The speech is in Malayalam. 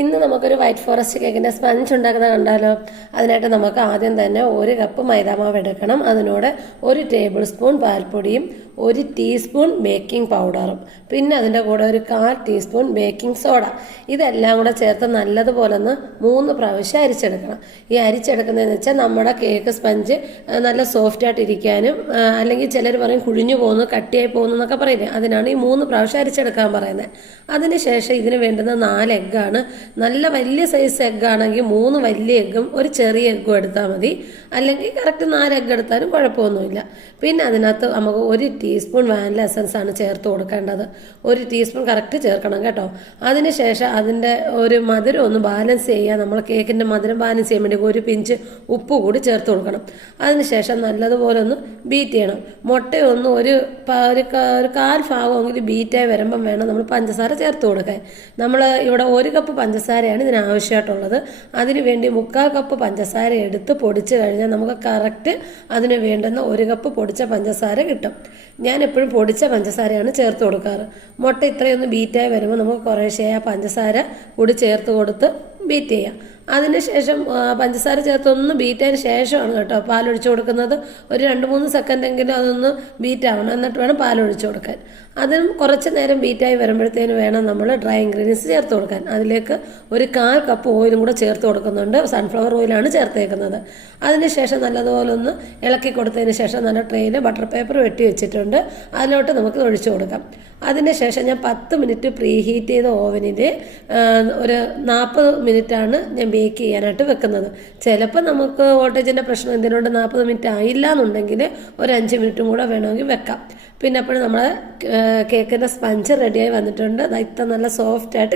ഇന്ന് നമുക്കൊരു വൈറ്റ് ഫോറസ്റ്റ് കേക്കിൻ്റെ സ്പഞ്ച് ഉണ്ടാക്കുന്നത് കണ്ടാലോ. അതിനായിട്ട് നമുക്ക് ആദ്യം തന്നെ 1 കപ്പ് മൈദാമാവ് എടുക്കണം. അതിനോട് 1 ടേബിൾ സ്പൂൺ പാൽപ്പൊടിയും 1 ടീസ്പൂൺ ബേക്കിംഗ് പൗഡറും പിന്നെ അതിൻ്റെ കൂടെ ഒരു 1/4 ടീസ്പൂൺ ബേക്കിംഗ് സോഡ ഇതെല്ലാം കൂടെ ചേർത്ത് നല്ലതുപോലെ ഒന്ന് 3 പ്രാവശ്യം അരിച്ചെടുക്കണം. ഈ അരിച്ചെടുക്കുന്നതെന്ന് വെച്ചാൽ നമ്മുടെ കേക്ക് സ്പഞ്ച് നല്ല സോഫ്റ്റായിട്ട് ഇരിക്കാനും അല്ലെങ്കിൽ ചിലർ പറയും കുഴിഞ്ഞു പോകുന്നു കട്ടിയായി പോകുന്നു എന്നൊക്കെ പറയുന്നത്. അതിനാണ് ഈ 3 പ്രാവശ്യം അരിച്ചെടുക്കാൻ പറയുന്നത്. അതിനുശേഷം ഇതിന് വേണ്ടുന്ന 4 എഗ്ഗാണ്. നല്ല വലിയ സൈസ് എഗ്ഗാണെങ്കിൽ 3 വലിയ എഗ്ഗും ഒരു ചെറിയ എഗ്ഗും എടുത്താൽ മതി. അല്ലെങ്കിൽ കറക്റ്റ് 4 എഗ്ഗ് എടുത്താലും കുഴപ്പമൊന്നുമില്ല. പിന്നെ അതിനകത്ത് നമുക്ക് 1 ടീസ്പൂൺ വാനില എസൻസ് ആണ് ചേർത്ത് കൊടുക്കേണ്ടത്. 1 ടീസ്പൂൺ കറക്റ്റ് ചേർക്കണം കേട്ടോ. അതിനുശേഷം അതിൻ്റെ ഒരു മധുരം ഒന്ന് ബാലൻസ് ചെയ്യാൻ നമ്മൾ കേക്കിൻ്റെ മധുരം ബാലൻസ് ചെയ്യാൻ വേണ്ടി 1 പിഞ്ച് ഉപ്പ് കൂടി ചേർത്ത് കൊടുക്കണം. അതിനുശേഷം നല്ലതുപോലെ ഒന്ന് ബീറ്റ് ചെയ്യണം. മുട്ടയൊന്ന് ഒരു 1/4 ഭാഗമെങ്കിലും ബീറ്റായി വരുമ്പം വേണം നമ്മൾ പഞ്ചസാര ചേർത്ത് കൊടുക്കാൻ. നമ്മൾ ഇവിടെ 1 കപ്പ് പഞ്ചസാരയാണ് ഇതിനാവശ്യമായിട്ടുള്ളത്. അതിന് വേണ്ടി 1/4 കപ്പ് പഞ്ചസാര എടുത്ത് പൊടിച്ച് കഴിഞ്ഞാൽ നമുക്ക് കറക്റ്റ് അതിന് വേണ്ടുന്ന 1 കപ്പ് പൊടിച്ച പഞ്ചസാര കിട്ടും. ഞാൻ എപ്പോഴും പൊടിച്ച പഞ്ചസാരയാണ് ചേർത്ത് കൊടുക്കാറ്. മുട്ട ഇത്രയൊന്ന് ബീറ്റായി വരുമ്പോൾ നമുക്ക് കുറേശ്ശേ ആ പഞ്ചസാര കൂടി ചേർത്ത് കൊടുത്ത് ബീറ്റ് ചെയ്യാം. അതിനുശേഷം പഞ്ചസാര ചേർത്തൊന്ന് ബീറ്റതിന് ശേഷമാണ് കേട്ടോ പാലൊഴിച്ച് കൊടുക്കുന്നത്. ഒരു 2-3 സെക്കൻഡെങ്കിലും അതൊന്ന് ബീറ്റാവണം. എന്നിട്ട് വേണം പാലൊഴിച്ച് കൊടുക്കാൻ. അതിനും കുറച്ച് നേരം ബീറ്റായി വരുമ്പോഴത്തേന് വേണം നമ്മൾ ഡ്രൈ ഇൻഗ്രീഡിയൻസ് ചേർത്ത് കൊടുക്കാൻ. അതിലേക്ക് ഒരു 1/4 കപ്പ് ഓയിലും കൂടെ ചേർത്ത് കൊടുക്കുന്നുണ്ട്. സൺഫ്ലവർ ഓയിലാണ് ചേർത്തേക്കുന്നത്. അതിനുശേഷം നല്ലതുപോലെ ഒന്ന് ഇളക്കി കൊടുത്തതിന് ശേഷം നല്ല ട്രെയിൽ ബട്ടർ പേപ്പർ വെട്ടി വെച്ചിട്ടുണ്ട്. അതിലോട്ട് നമുക്ക് ഒഴിച്ചു കൊടുക്കാം. അതിനുശേഷം ഞാൻ 10 മിനിറ്റ് പ്രീ ഹീറ്റ് ചെയ്ത ഓവനിൽ ഒരു 40 മിനിറ്റാണ് ഞാൻ ബേക്ക് ചെയ്യാനായിട്ട് വെക്കുന്നത്. ചിലപ്പോൾ നമുക്ക് വോൾട്ടേജിൻ്റെ പ്രശ്നം എന്തിനുണ്ട് 40 മിനിറ്റ് ആയില്ല എന്നുണ്ടെങ്കിൽ ഒരു 5 മിനിറ്റും കൂടെ വേണമെങ്കിൽ വെക്കാം. പിന്നെ അപ്പോൾ നമ്മുടെ കേക്കിൻ്റെ സ്പഞ്ച് റെഡിയായി വന്നിട്ടുണ്ട്. ഇത്ര നല്ല സോഫ്റ്റായിട്ട്